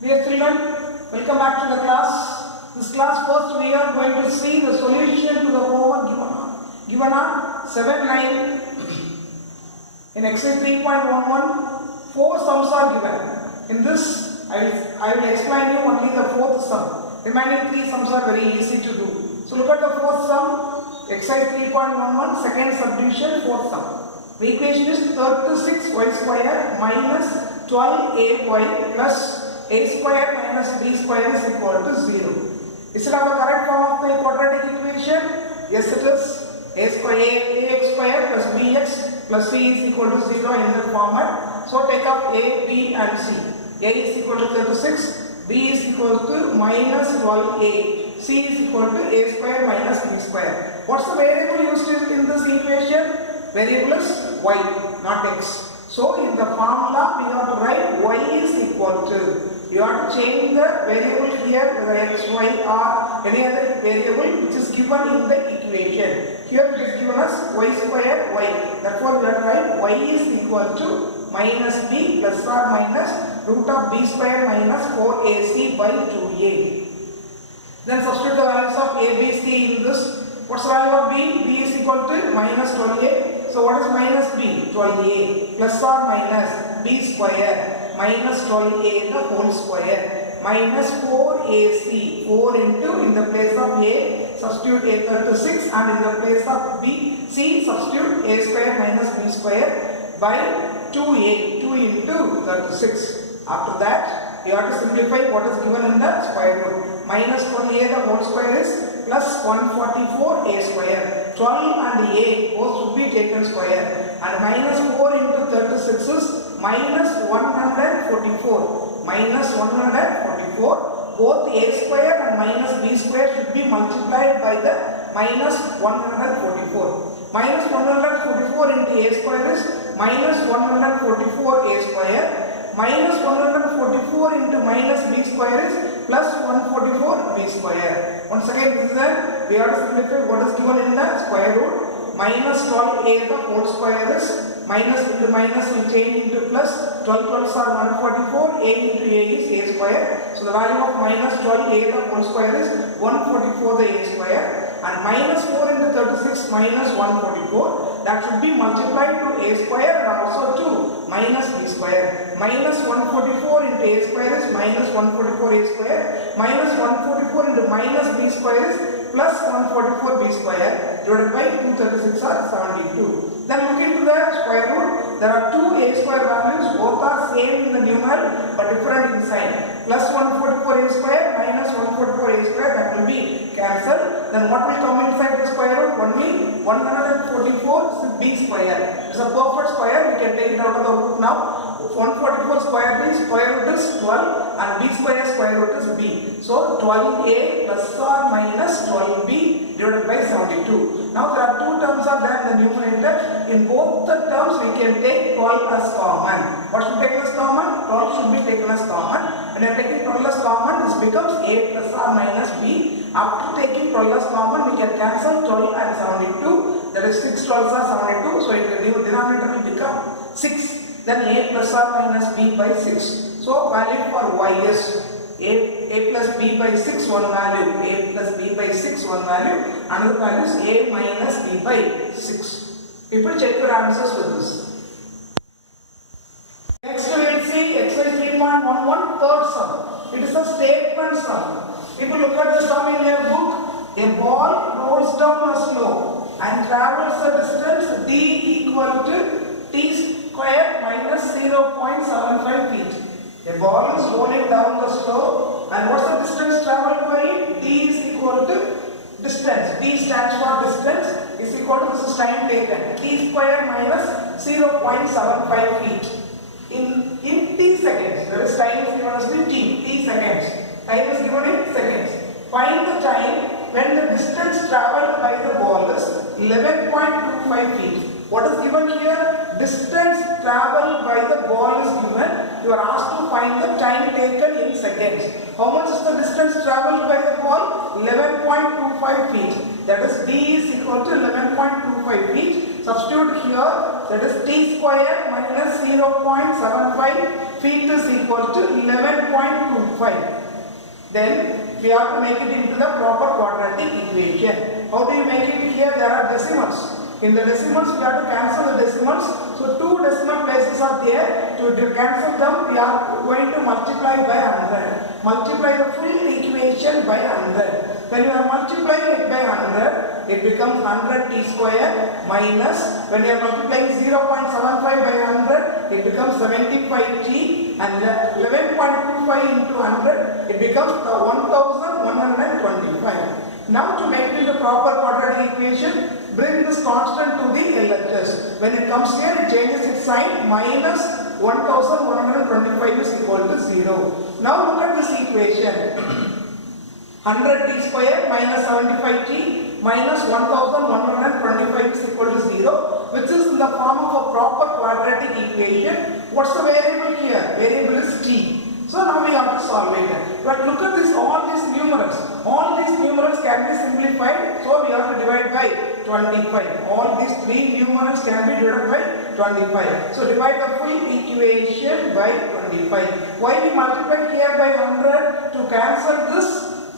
Dear children, welcome back to the class. This class first we are going to see the solution to the homework given on 7-9 in exercise 3.11. 4 sums are given. In this I will explain you only the fourth sum. Remaining 3 sums are very easy to do. So look at the fourth sum, exercise 3.11, second subdivision, fourth sum. The equation is 36y square minus 12ay plus a square minus b square is equal to 0. Is it our correct form of the quadratic equation? Yes, it is. Ax square plus bx plus c is equal to 0 in that format. So take up a, b and c. A is equal to 36, b is equal to minus 12a, c is equal to a square minus b square. What's the variable used in this equation? Variable is y, not x. So in the formula we have to write y is equal to, you have to change the variable here whether x, y or any other variable which is given in the equation. Here it is given as y square y. Therefore we have to write y is equal to minus b plus or minus root of b square minus 4ac by 2a. Then substitute the values of a, b, c in this. What's the value of b? B is equal to minus 12a. So what is minus b? 12a plus or minus b square minus 12a the whole square minus 4ac. 4 into, in the place of a substitute a 36 and in the place of b c substitute a square minus b square by 2a. 2 into 36. After that you have to simplify what is given in the square root. Minus 12a the whole square is plus 144 a square. 12 and a both should be taken square. And minus 4 into 36 is minus 144. Minus 144. Both a square and minus b square should be multiplied by the minus 144. Minus 144 into a square is minus 144 a square. Minus 144 into minus b square is plus 144 b square. Once again this is that we have to simplify what is given in the square root. Minus 12a the whole square is minus into minus will change into plus. 12 12s are 144. A into a is a square. So the value of minus 12a the whole square is 144 the a square. And minus 4 into 36 minus 144, that should be multiplied to a square and also to minus b square. Minus 144 into a square is minus 144 a square. Minus 144 into minus b square is plus 144 b square divided by 236 or 72. Then look into the square root. There are two a square values, both are same in the numeral but different in sign. Plus 144 a square minus 144 a square, that will be cancelled. Then what will come inside the square root? Only 144 b square. It's a perfect square, we can take it out of the root now. 144 square root is 12 and b square root is b. So 12a plus or minus 12b divided by 72. Now there are two terms are there in the numerator. In both the terms we can take 12 as common. What should be taken as common? 12 should be taken as common. When you are taking 12 as common, this becomes a plus or minus b. After taking 12 as common, we can cancel 12 and 72. That is 6 12s are 72. So the denominator will become 6. Then a plus or minus b by 6. So value for y is a plus b by 6 one value, a plus b by 6 one value, another value is a minus b by 6. People check your answers with this. Next we will see exercise 3.11 third sum. It is a statement sum. People look at the sum in your book. A ball rolls down a slope and travels a distance d equal to t square minus 0.75 feet. A ball is rolling down the slope and what's the distance travelled by it? D is equal to distance. D stands for distance is equal to this is time taken. T square minus 0.75 feet. In t seconds, there is time is given as t seconds. Time is given in seconds. Find the time when the distance travelled by the ball is 11.25 feet. What is given here? Distance travelled by the ball is given. You are asked to find the time taken in seconds. How much is the distance travelled by the ball? 11.25 feet. That is d is equal to 11.25 feet. Substitute here, that is t square minus 0.75 feet is equal to 11.25. Then we have to make it into the proper quadratic equation. How do you make it here? There are decimals. In the decimals, we have to cancel the decimals. So 2 decimal places are there. To cancel them, we are going to multiply by 100. Multiply the full equation by 100. When you are multiplying it by 100, it becomes 100 t square minus, when you are multiplying 0.75 by 100, it becomes 75 t, and 11.25 into 100, it becomes 1125. Now to make it into proper quadratic equation, bring this constant to the LHS. When it comes here, it changes its sign, minus 1125 is equal to 0. Now look at this equation. 100 t square minus 75 t minus 1125 is equal to 0, which is in the form of a proper quadratic equation. What's the variable here? Variable is t. So now we have to solve it. But look at this, all these numerals. All these numerals can be simplified. So we have to divide by 25. All these 3 numerals can be divided by 25. So divide the full equation by 25. Why we multiply here by 100? To cancel this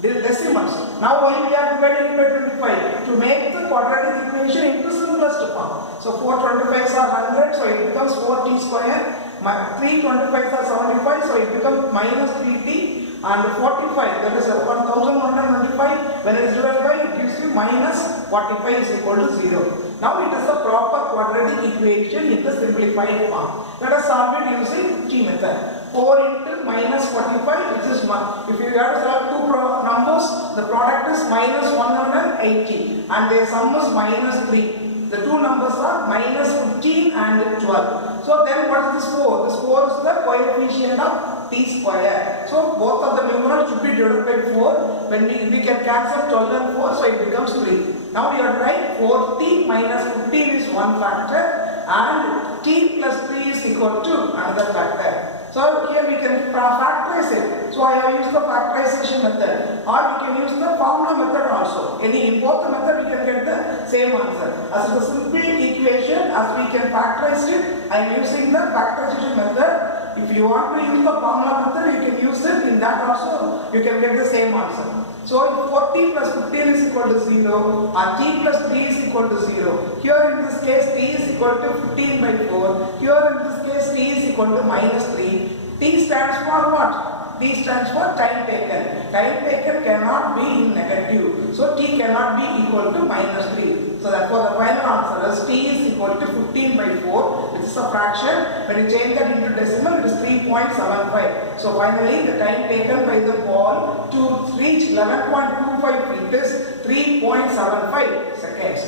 decimals. Now why we are dividing by 25? To make the quadratic equation into simplest form. So 4 25s are 100, so it becomes 4t square. 3 25s are 75, so it becomes minus 3t, and 45, that is 1125, when it is divided by, it gives you minus 45 is equal to 0. Now it is a proper quadratic equation in the simplified form. Let us solve it using T method. 4 into minus 45, which is, if you have to solve 2 numbers, the product is minus 180, and their sum is minus 3. The 2 numbers are minus 15 and 12. So then what is this 4? This 4 is the coefficient of t square. So both of the numerals should be divided by 4. When we can cancel 12 and 4, so it becomes 3. Now you have to write 4t minus 15 is one factor, and t plus 3 is equal to another factor. So here we can factorize it. So I have used the factorization method, or we can use the formula method also. In both the method we can get the same answer. As it is a simple equation, as we can factorize it, I am using the factorization method. If you want to use the formula method, you can use it. In that also you can get the same answer. So if 40 plus 15 is equal to 0, and t plus 3 is equal to 0. Here in this case t is equal to 15 by 4. Here in this case t is equal to minus 3. T stands for what? T stands for time taken. Time taken cannot be in negative. So t cannot be equal to minus 3. So therefore the final answer is t is equal to 15 by 4. This is a fraction. When you change that into decimal, it is 3.75. So finally the time taken by the ball to reach 11.25 feet is 3.75 seconds.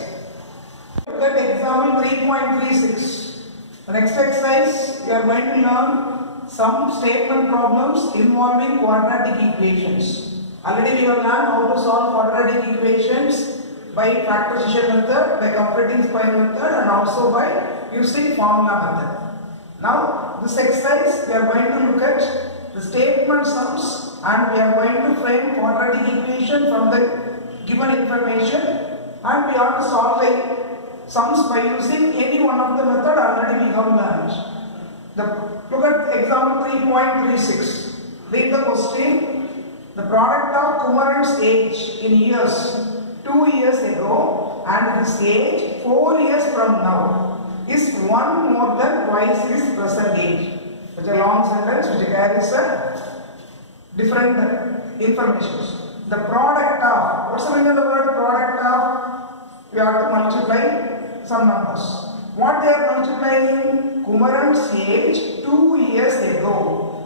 Look at example 3.36. The next exercise we are going to learn some statement problems involving quadratic equations. Already we have learned how to solve quadratic equations by factorization method, by completing square method, and also by using formula method. Now this exercise we are going to look at the statement sums, and we are going to frame quadratic equation from the given information, and we have to solve the sums by using any one of the method already we have learned. Look at example 3.36. Read the question. The product of Kumaran's age in years 2 years ago and his age 4 years from now is 1 more than twice his present age. It's a long sentence which carries different information. The product of, what's the meaning of the word product of? We have to multiply some numbers. What they are multiplying? Kumaran's age 2 years ago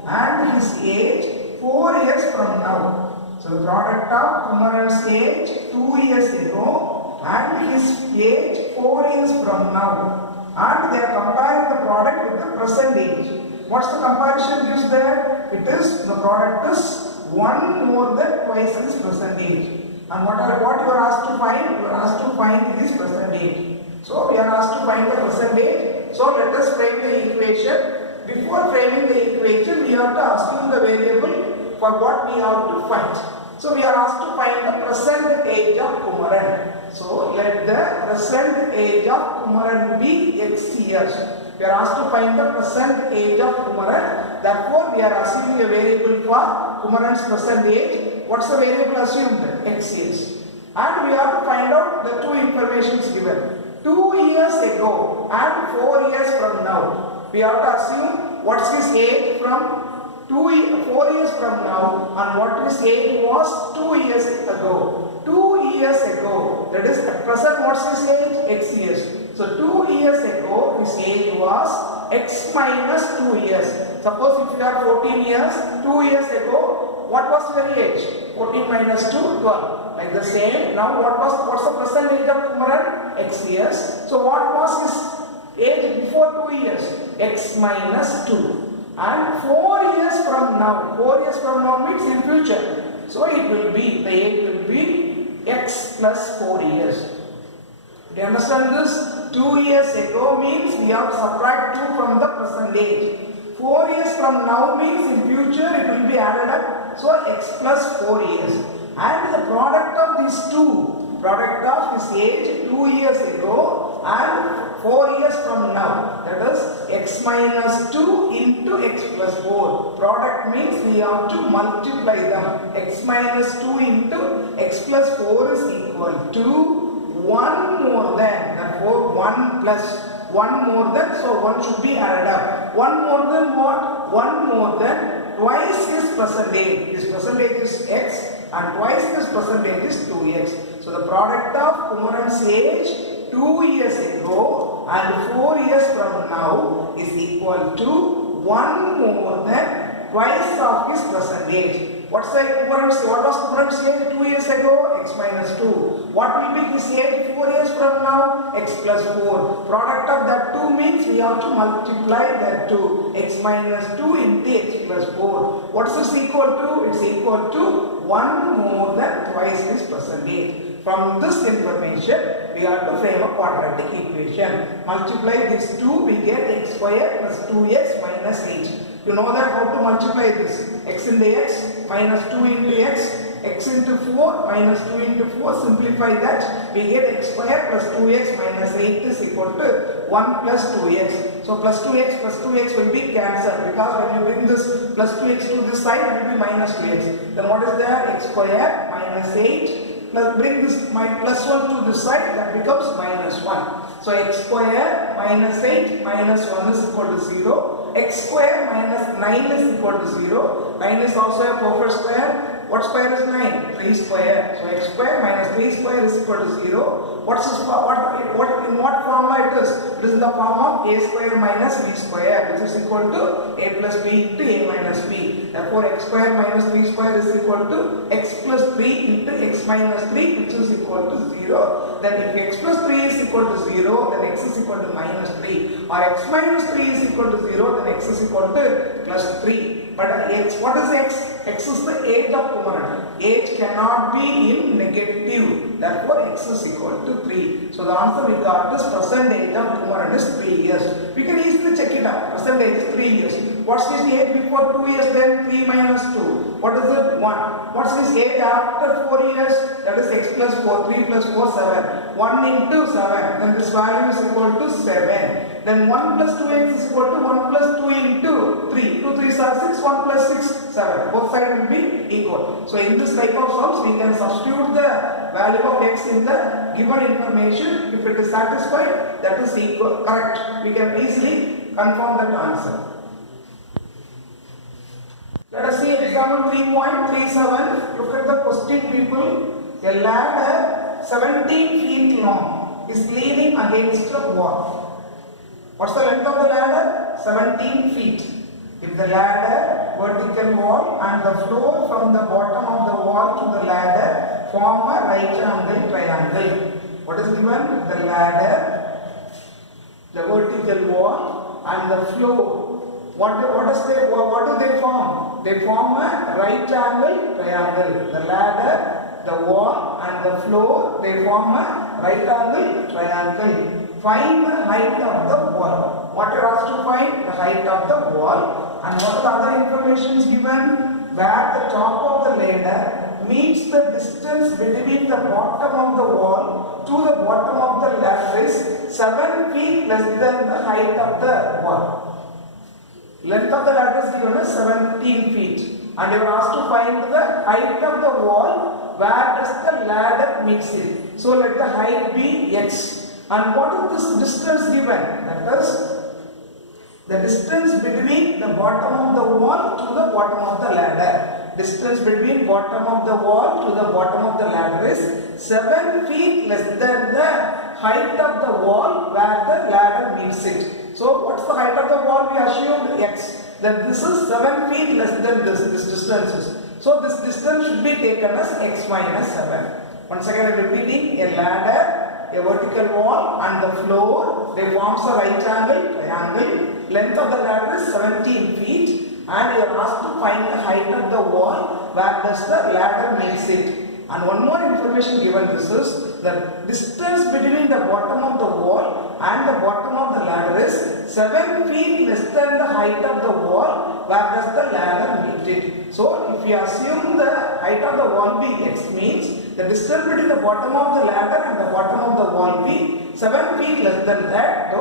and his age 4 years from now. So the product of Kumaran's age 2 years ago and his age 4 years from now. And they are comparing the product with the present age. What's the comparison gives there? It is the product is 1 more than twice his present age. And what you are asked to find? You are asked to find his present age. So we are asked to find the present age. So let us frame the equation. Before framing the equation, we have to assume the variable for what we have to find. So we are asked to find the present age of Kumaran. So let the present age of Kumaran be x years. We are asked to find the present age of Kumaran. Therefore, we are assuming a variable for Kumaran's present age. What's the variable assumed? X years. And we have to find out the two informations given. 2 years ago and 4 years from now. We have to assume what's his age from 4 years from now and what his age was 2 years ago. 2 years ago, that is at present what's his age? X years. So 2 years ago his age was X minus 2 years. Suppose if you are 14 years, 2 years ago, what was your age? 14 minus 2, 12. Like the same, now what's the present age of Kumaran? X years. So what was his age before 2 years? X minus 2. And 4 years from now, 4 years from now means in future. So it will be, the age will be X plus 4 years. Do you understand this? 2 years ago means we have to subtract 2 from the present age. 4 years from now means in future it will be added up. So X plus 4 years. And the product of these two, product of his age 2 years ago and 4 years from now, that is X minus 2 into X plus 4. Product means we have to multiply them. X minus 2 into X plus 4 is equal to 1 more than, therefore 1 plus 1 more than, so 1 should be added up. 1 more than what? 1 more than twice his percentage. His percentage is X and twice his percentage is 2X. So the product of Kumaran's age 2 years ago and 4 years from now is equal to 1 more than twice of his percentage. What was Kumaran's age 2 years ago? X minus 2. What will be his age 4 years from now? X plus 4. Product of that 2 means we have to multiply that 2. X minus 2 into X plus 4. What is this equal to? It's equal to 1 more than twice his percentage. From this information, we have to frame a quadratic equation. Multiply these 2, we get x square plus 2x minus 8. You know that how to multiply this. X into x minus 2 into x into 4 minus 2 into 4. Simplify that. We get x square plus 2x minus 8 is equal to 1 plus 2x. So plus 2x will be cancelled because when you bring this plus 2x to this side, it will be minus 2x. Then what is there? X square minus 8. Plus bring this plus 1 to this side, that becomes minus 1. So x square minus 8 minus 1 is equal to 0. X square minus 9 is equal to 0. 9 is also a perfect square. What square is 9? 3 square. So x square minus 3 square is equal to 0. In what formula it is? It is in the form of a square minus b square, which is equal to a plus b into a minus b. Therefore x square minus 3 square is equal to x plus 3 into x minus 3, which is equal to 0. Then if x plus 3 is equal to 0, then x is equal to minus 3. Or x minus 3 is equal to 0, then x is equal to plus 3. But x, what is x? X is the age of Kumaran. Age cannot be in negative. Therefore, x is equal to 3. So the answer we got is present age of Kumaran is 3 years. We can easily check it out. Present age is 3 years. What's his age before 2 years? Then 3 minus 2. What is it? 1. What's his age after 4 years? That is x plus 4. 3 plus 4, 7. 1 into 7. Then this value is equal to 7. Then 1 plus 2x is equal to 1 plus 2 into 3. 2 3s are 6. 1 plus 6, 7. Both sides will be equal. So in this type of sums, we can substitute the value of x in the given information. If it is satisfied, that is equal, correct. We can easily confirm that answer. Let us see example 3.37. Look at the question, people. A ladder 17 feet long is leaning against a wall. What's the length of the ladder? 17 feet. If the ladder, vertical wall and the floor from the bottom of the wall to the ladder form a right angle triangle. What is given? The ladder, the vertical wall and the floor. What do they form? They form a right angle triangle. The ladder, the wall and the floor, they form a right angle triangle. Find the height of the wall. What you are asked to find? The height of the wall. And what are the other information given? Where the top of the ladder meets the distance between the bottom of the wall to the bottom of the ladder is 7 feet less than the height of the wall. Length of the ladder is given as 17 feet. And you are asked to find the height of the wall. Where does the ladder meets it? So let the height be x. And what is this distance given? That is the distance between the bottom of the wall to the bottom of the ladder. Distance between bottom of the wall to the bottom of the ladder is 7 feet less than the height of the wall where the ladder meets it. So what's the height of the wall? We assumed x. Then this is 7 feet less than this distance is. So this distance should be taken as x minus 7. Once again I am repeating, a ladder, a vertical wall and the floor, they forms a right angle triangle. Length of the ladder is 17 feet and you are asked to find the height of the wall where does the ladder meets it. And one more information given, this is the distance between the bottom of the wall and the bottom of the ladder is 7 feet less than the height of the wall where does the ladder meet it. So if you assume the height of the wall be x, means the distance between the bottom of the ladder and the bottom of the wall be 7 feet less than that.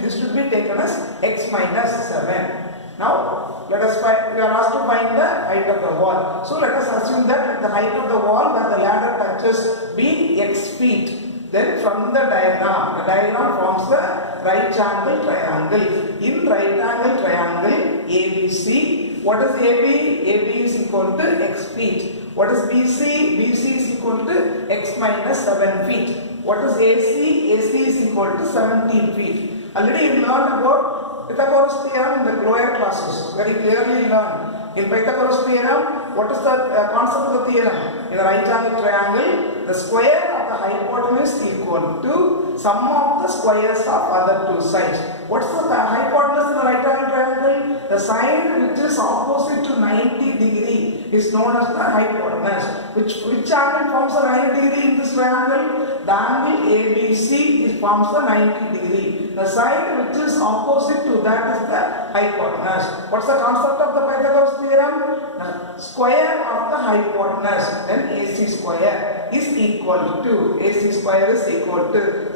This should be taken as x minus 7. Now let us find, we are asked to find the height of the wall. So let us assume that the height of the wall where the ladder touches be x feet. Then from the diagram forms the right angle triangle. In right angle triangle ABC, what is AB? AB is equal to x feet. What is BC? BC is equal to x minus 7 feet. What is AC? AC is equal to 17 feet. Already you learned about Pythagoras theorem in the lower classes. Very clearly learned. In Pythagoras theorem, what is the concept of the theorem? In the right angle triangle, the square of the hypotenuse is equal to sum of the squares of other two sides. What is the hypotenuse in the right angle triangle? The side which is opposite to 90 degree is known as the hypotenuse. Which angle forms the 90 degree in this triangle? The angle ABC forms the 90 degree. The side which is opposite to that is the hypotenuse. What's the concept of the Pythagoras theorem? The square of the hypotenuse, then AC square is equal to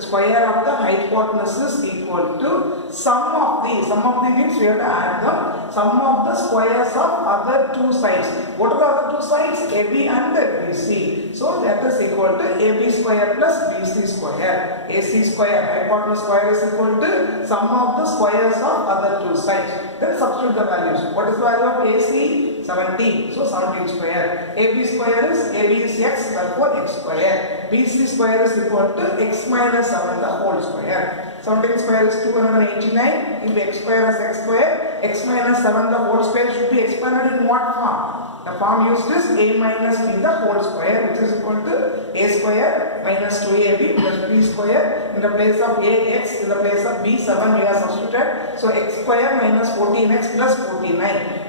square of the hypotenuse is equal to sum of the means we have to add them, sum of the squares of other two sides. What are the other two sides? AB and BC. So that is equal to AB square plus BC square. AC square, hypotenuse square is equal to sum of the squares of other two sides. Then substitute the values. What is the value of AC? 17. So 17 square. AB square is x, therefore x square. BC square is equal to x minus 7 the whole square. 17 square is 289 into x square is x square. X minus 7 the whole square should be expanded in what form? The form used is a minus b the whole square, which is equal to a square minus 2ab plus b square. In the place of a, x, in the place of b, 7 we have substituted. So x square minus 14x plus 49.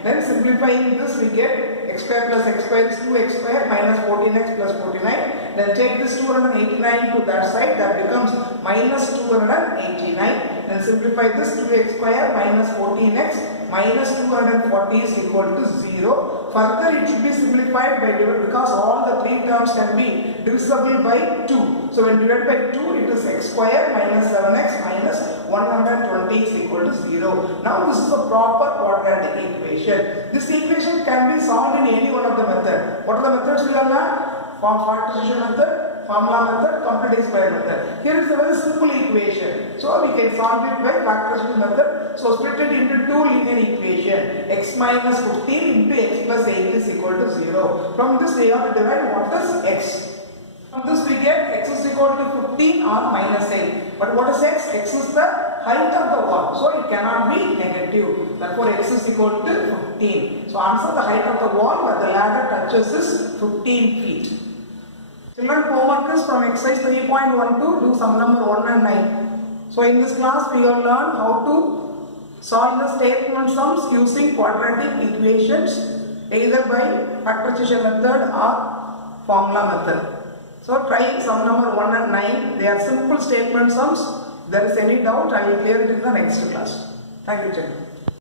Then simplifying this we get x square plus x square is 2x square minus 14x plus 49. Then take this 289 to that side, that becomes minus 289. Then simplify this 2x square minus 14x minus 240 is equal to 0. Further it should be simplified by divided because all the three terms can be divisible by 2. So when divided by 2 it is x square minus 7x minus 120 is equal to 0. Now this is a proper quadratic equation. This equation can be solved in any one of the methods. What are the methods we have learned? Factorization method, formula method, completing square method. Here is a very simple equation. So we can solve it by factorization method. So split it into two linear equation. X minus 15 into x plus 8 is equal to 0. From this we have to derive what is x. From this we get x is equal to 15 or minus 8. But what is x? X is the height of the wall. So it cannot be negative. Therefore x is equal to 15. So answer, the height of the wall where the ladder touches is 15 feet. Children, homework is from exercise 3.12, do sum number 1 and 9. So in this class we have learned how to solve the statement sums using quadratic equations either by factorization method or formula method. So try sum number 1 and 9. They are simple statement sums. If there is any doubt, I will clear it in the next class. Thank you, children.